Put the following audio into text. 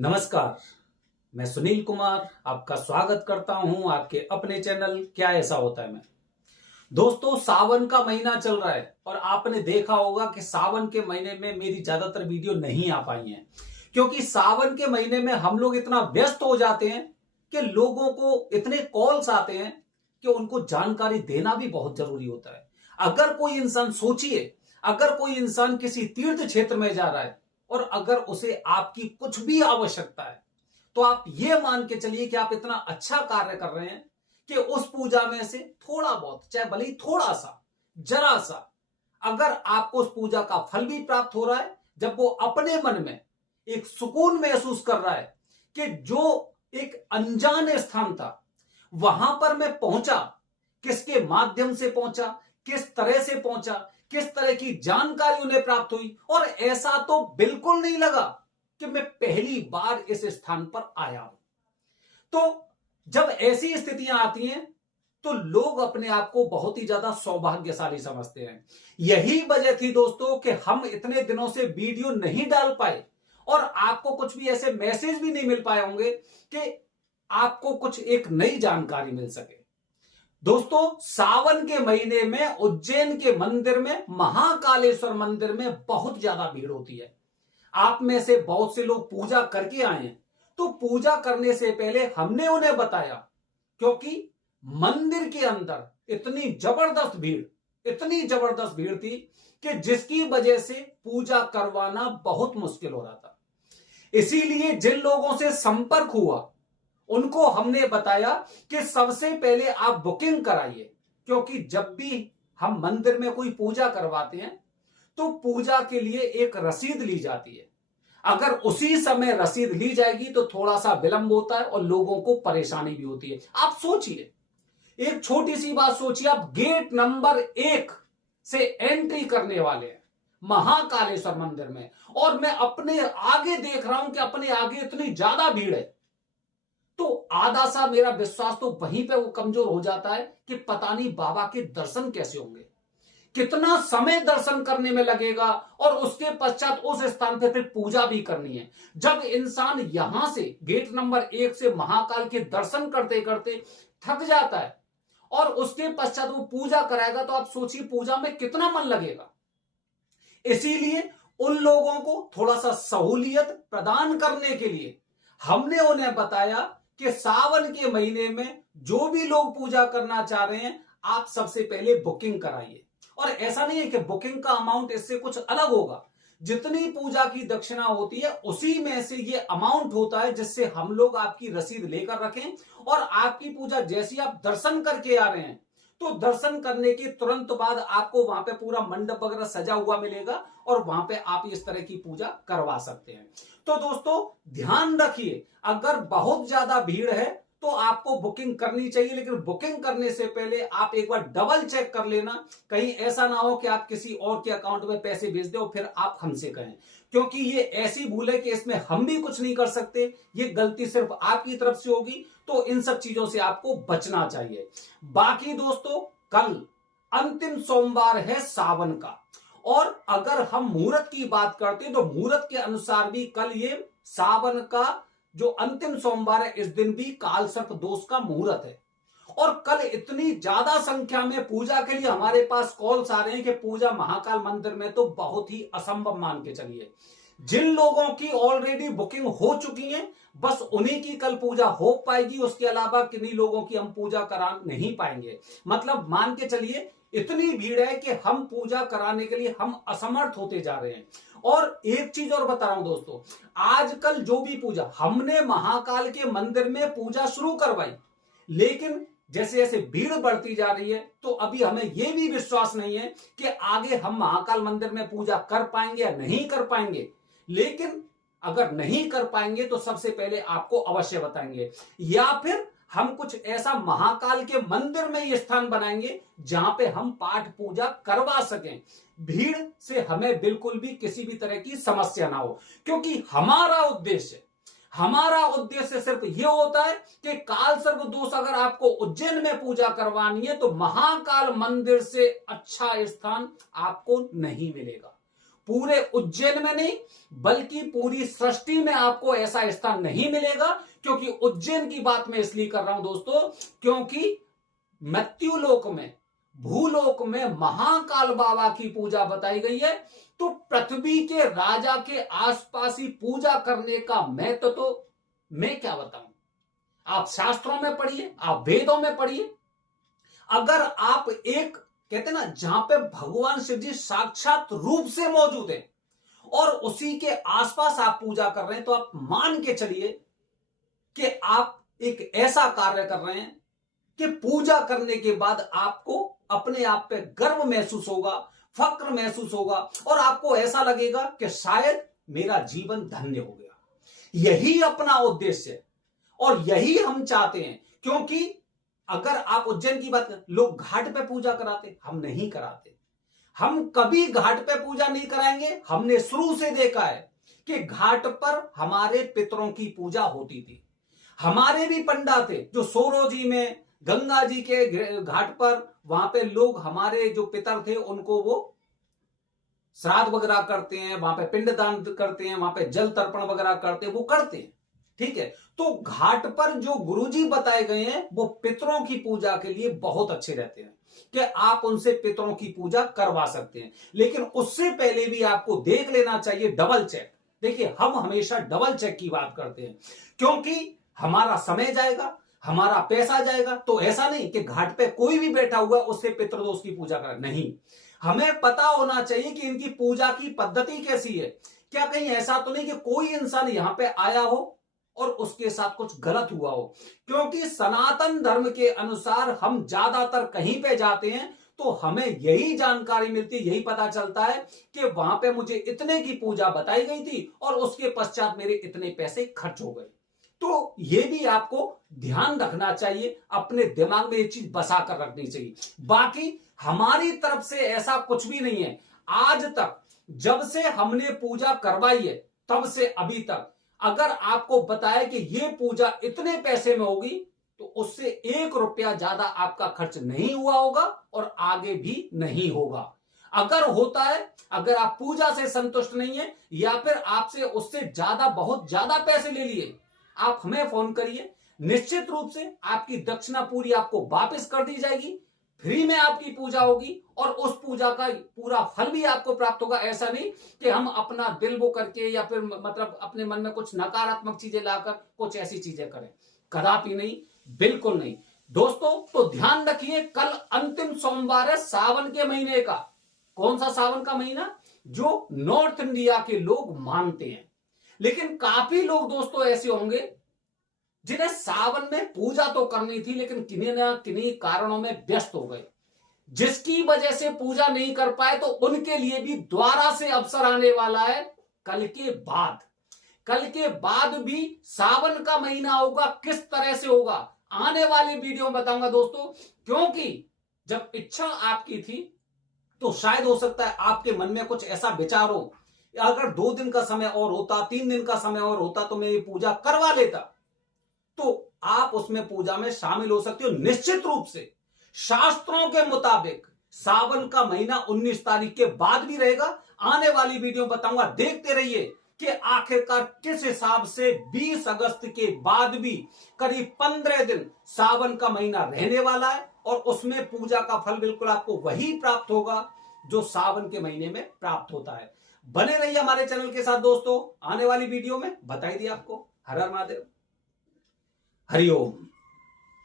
नमस्कार। मैं सुनील कुमार आपका स्वागत करता हूं आपके अपने चैनल क्या ऐसा होता है में। दोस्तों, सावन का महीना चल रहा है और आपने देखा होगा कि सावन के महीने में मेरी ज्यादातर वीडियो नहीं आ पाई हैं, क्योंकि सावन के महीने में हम लोग इतना व्यस्त हो जाते हैं कि लोगों को इतने कॉल्स आते हैं कि उनको जानकारी देना भी बहुत जरूरी होता है। अगर कोई इंसान, सोचिए, अगर कोई इंसान किसी तीर्थ क्षेत्र में जा रहा है और अगर उसे आपकी कुछ भी आवश्यकता है, तो आप यह मान के चलिए कि आप इतना अच्छा कार्य कर रहे हैं कि उस पूजा में से थोड़ा बहुत, चाहे भले ही थोड़ा सा, जरा सा, अगर आपको उस पूजा का फल भी प्राप्त हो रहा है, जब वो अपने मन में एक सुकून महसूस कर रहा है कि जो एक अनजान स्थान था वहां पर मैं पहुंचा, किसके माध्यम से पहुंचा, किस तरह से पहुंचा, किस तरह की जानकारी उन्हें प्राप्त हुई, और ऐसा तो बिल्कुल नहीं लगा कि मैं पहली बार इस स्थान पर आया हूं। तो जब ऐसी स्थितियां आती हैं तो लोग अपने आप को बहुत ही ज्यादा सौभाग्यशाली समझते हैं। यही वजह थी दोस्तों कि हम इतने दिनों से वीडियो नहीं डाल पाए और आपको कुछ भी ऐसे मैसेज भी नहीं मिल पाए होंगे कि आपको कुछ एक नई जानकारी मिल सके। दोस्तों, सावन के महीने में उज्जैन के मंदिर में, महाकालेश्वर मंदिर में बहुत ज्यादा भीड़ होती है। आप में से बहुत से लोग पूजा करके आए हैं, तो पूजा करने से पहले हमने उन्हें बताया, क्योंकि मंदिर के अंदर इतनी जबरदस्त भीड़ थी कि जिसकी वजह से पूजा करवाना बहुत मुश्किल हो रहा था। इसीलिए जिन लोगों से संपर्क हुआ उनको हमने बताया कि सबसे पहले आप बुकिंग कराइए, क्योंकि जब भी हम मंदिर में कोई पूजा करवाते हैं तो पूजा के लिए एक रसीद ली जाती है। अगर उसी समय रसीद ली जाएगी तो थोड़ा सा विलंब होता है और लोगों को परेशानी भी होती है। आप सोचिए, एक छोटी सी बात सोचिए, आप गेट नंबर 1 से एंट्री करने वाले हैं महाकालेश्वर मंदिर में, और मैं अपने आगे देख रहा हूं कि अपने आगे इतनी ज्यादा भीड़ है, तो आधा सा मेरा विश्वास तो वहीं पे वो कमजोर हो जाता है कि पता नहीं बाबा के दर्शन कैसे होंगे, कितना समय दर्शन करने में लगेगा, और उसके पश्चात उस स्थान पे फिर पूजा भी करनी है। जब इंसान यहां से गेट नंबर 1 से महाकाल के दर्शन करते करते थक जाता है और उसके पश्चात वो पूजा कराएगा, तो आप सोचिए पूजा में कितना मन लगेगा। इसीलिए उन लोगों को थोड़ा सा सहूलियत प्रदान करने के लिए हमने उन्हें बताया कि सावन के महीने में जो भी लोग पूजा करना चाह रहे हैं, आप सबसे पहले बुकिंग कराइए। और ऐसा नहीं है कि बुकिंग का अमाउंट इससे कुछ अलग होगा, जितनी पूजा की दक्षिणा होती है उसी में से ये अमाउंट होता है, जिससे हम लोग आपकी रसीद लेकर रखें, और आपकी पूजा जैसी आप दर्शन करके आ रहे हैं तो दर्शन करने के तुरंत बाद आपको वहां पे पूरा मंडप वगैरह सजा हुआ मिलेगा और वहां पे आप इस तरह की पूजा करवा सकते हैं। तो दोस्तों, ध्यान रखिए, अगर बहुत ज्यादा भीड़ है तो आपको बुकिंग करनी चाहिए, लेकिन बुकिंग करने से पहले आप एक बार डबल चेक कर लेना, कहीं ऐसा ना हो कि आप किसी और के अकाउंट में पैसे भेज दो फिर आप हमसे कहें, क्योंकि ये ऐसी भूल है कि इसमें हम भी कुछ नहीं कर सकते, ये गलती सिर्फ आपकी तरफ से होगी। तो इन सब चीजों से आपको बचना चाहिए। बाकी दोस्तों, कल अंतिम सोमवार है सावन का, और अगर हम मुहूर्त की बात करते हैं तो मुहूर्त के अनुसार भी कल ये सावन का जो अंतिम सोमवार है, इस दिन भी काल सर्प दोष का मुहूर्त है। और कल इतनी ज्यादा संख्या में पूजा के लिए हमारे पास कॉल्स आ रहे हैं कि पूजा महाकाल मंदिर में तो बहुत ही असंभव मान के चलिए। जिन लोगों की ऑलरेडी बुकिंग हो चुकी है, बस उन्हीं की कल पूजा हो पाएगी, उसके अलावा किन्हीं लोगों की हम पूजा करा नहीं पाएंगे। मतलब मान के चलिए इतनी भीड़ है कि हम पूजा कराने के लिए हम असमर्थ होते जा रहे हैं। और एक चीज और बता रहा हूं दोस्तों, आजकल जो भी पूजा हमने महाकाल के मंदिर में पूजा शुरू करवाई, लेकिन जैसे जैसे भीड़ बढ़ती जा रही है तो अभी हमें यह भी विश्वास नहीं है कि आगे हम महाकाल मंदिर में पूजा कर पाएंगे या नहीं कर पाएंगे। लेकिन अगर नहीं कर पाएंगे तो सबसे पहले आपको अवश्य बताएंगे, या फिर हम कुछ ऐसा महाकाल के मंदिर में ये स्थान बनाएंगे जहां पे हम पाठ पूजा करवा सकें, भीड़ से हमें बिल्कुल भी किसी भी तरह की समस्या ना हो। क्योंकि हमारा उद्देश्य सिर्फ यह होता है कि काल सर्प दोष अगर आपको उज्जैन में पूजा करवानी है तो महाकाल मंदिर से अच्छा स्थान आपको नहीं मिलेगा। पूरे उज्जैन में नहीं बल्कि पूरी सृष्टि में आपको ऐसा स्थान नहीं मिलेगा। क्योंकि उज्जैन की बात मैं इसलिए कर रहा हूं दोस्तों, क्योंकि मृत्युलोक में, भूलोक में महाकाल बाबा की पूजा बताई गई है। तो पृथ्वी के राजा के आसपास ही पूजा करने का महत्व तो मैं क्या बताऊं, आप शास्त्रों में पढ़िए, आप वेदों में पढ़िए। अगर आप एक कहते ना जहां पे भगवान शिव जी साक्षात रूप से मौजूद है और उसी के आसपास आप पूजा कर रहे हैं, तो आप मान के चलिए कि आप एक ऐसा कार्य कर रहे हैं कि पूजा करने के बाद आपको अपने आप पे गर्व महसूस होगा, फक्र महसूस होगा और आपको ऐसा लगेगा कि शायद मेरा जीवन धन्य हो गया। यही अपना उद्देश्य है और यही हम चाहते हैं। क्योंकि अगर आप उज्जैन की बात करें, लोग घाट पे पूजा कराते, हम नहीं कराते। हम कभी घाट पे पूजा नहीं कराएंगे। हमने शुरू से देखा है कि घाट पर हमारे पितरों की पूजा होती थी। हमारे भी पंडा थे जो सोरोजी में गंगा जी के घाट पर, वहां पे लोग हमारे जो पितर थे उनको वो श्राद्ध वगैरह करते हैं, वहां पे पिंडदान करते हैं, वहां पे जल तर्पण वगैरह करते हैं, वो करते हैं। ठीक है, तो घाट पर जो गुरुजी बताए गए हैं वो पितरों की पूजा के लिए बहुत अच्छे रहते हैं कि आप उनसे पितरों की पूजा करवा सकते हैं। लेकिन उससे पहले भी आपको देख लेना चाहिए, डबल चेक। देखिए, हम हमेशा डबल चेक की बात करते हैं क्योंकि हमारा समय जाएगा, हमारा पैसा जाएगा। तो ऐसा नहीं कि घाट पे कोई भी बैठा हुआ उससे पितृदोष की पूजा करें, नहीं। हमें पता होना चाहिए कि इनकी पूजा की पद्धति कैसी है। क्या कहीं ऐसा तो नहीं कि कोई इंसान यहां पे आया हो और उसके साथ कुछ गलत हुआ हो। क्योंकि सनातन धर्म के अनुसार हम ज्यादातर कहीं पे जाते हैं तो हमें यही जानकारी मिलती है, यही पता चलता है कि वहां पे मुझे इतने की पूजा बताई गई थी और उसके पश्चात मेरे इतने पैसे खर्च हो गए। तो ये भी आपको ध्यान रखना चाहिए, अपने दिमाग में ये चीज बसा कर रखनी चाहिए। बाकी हमारी तरफ से ऐसा कुछ भी नहीं है। आज तक जब से हमने पूजा करवाई है तब से अभी तक अगर आपको बताया कि ये पूजा इतने पैसे में होगी तो उससे 1 रुपया ज्यादा आपका खर्च नहीं हुआ होगा और आगे भी नहीं होगा। अगर होता है, अगर आप पूजा से संतुष्ट नहीं है या फिर आपसे उससे ज्यादा बहुत ज्यादा पैसे ले लिए, आप हमें फोन करिए। निश्चित रूप से आपकी दक्षिणा पूरी आपको वापस कर दी जाएगी, फ्री में आपकी पूजा होगी और उस पूजा का पूरा फल भी आपको प्राप्त होगा। ऐसा नहीं कि हम अपना दिल वो करके या फिर मतलब अपने मन में कुछ नकारात्मक चीजें लाकर कुछ ऐसी चीजें करें, कदापि नहीं, बिल्कुल नहीं। दोस्तों, तो ध्यान रखिए, कल अंतिम सोमवार है सावन के महीने का। कौन सा सावन का महीना? जो नॉर्थ इंडिया के लोग मानते हैं। लेकिन काफी लोग दोस्तों ऐसे होंगे जिन्हें सावन में पूजा तो करनी थी लेकिन किन्हीं ना किन्हीं कारणों में व्यस्त हो गए, जिसकी वजह से पूजा नहीं कर पाए। तो उनके लिए भी द्वारा से अवसर आने वाला है कल के बाद। कल के बाद भी सावन का महीना होगा, किस तरह से होगा आने वाले वीडियो में बताऊंगा दोस्तों। क्योंकि जब इच्छा आपकी थी तो शायद हो सकता है आपके मन में कुछ ऐसा विचार हो, अगर 2 दिन का समय और होता, 3 दिन का समय और होता तो मैं ये पूजा करवा लेता। तो आप उसमें पूजा में शामिल हो सकते हो। निश्चित रूप से शास्त्रों के मुताबिक सावन का महीना 19 तारीख के बाद भी रहेगा। आने वाली वीडियो बताऊंगा, देखते रहिए कि आखिरकार किस हिसाब से 20 अगस्त के बाद भी करीब 15 दिन सावन का महीना रहने वाला है और उसमें पूजा का फल बिल्कुल आपको वही प्राप्त होगा जो सावन के महीने में प्राप्त होता है। बने रहिए हमारे चैनल के साथ दोस्तों, आने वाली वीडियो में बताई दिया आपको। हर हर महादेव, हरिओम।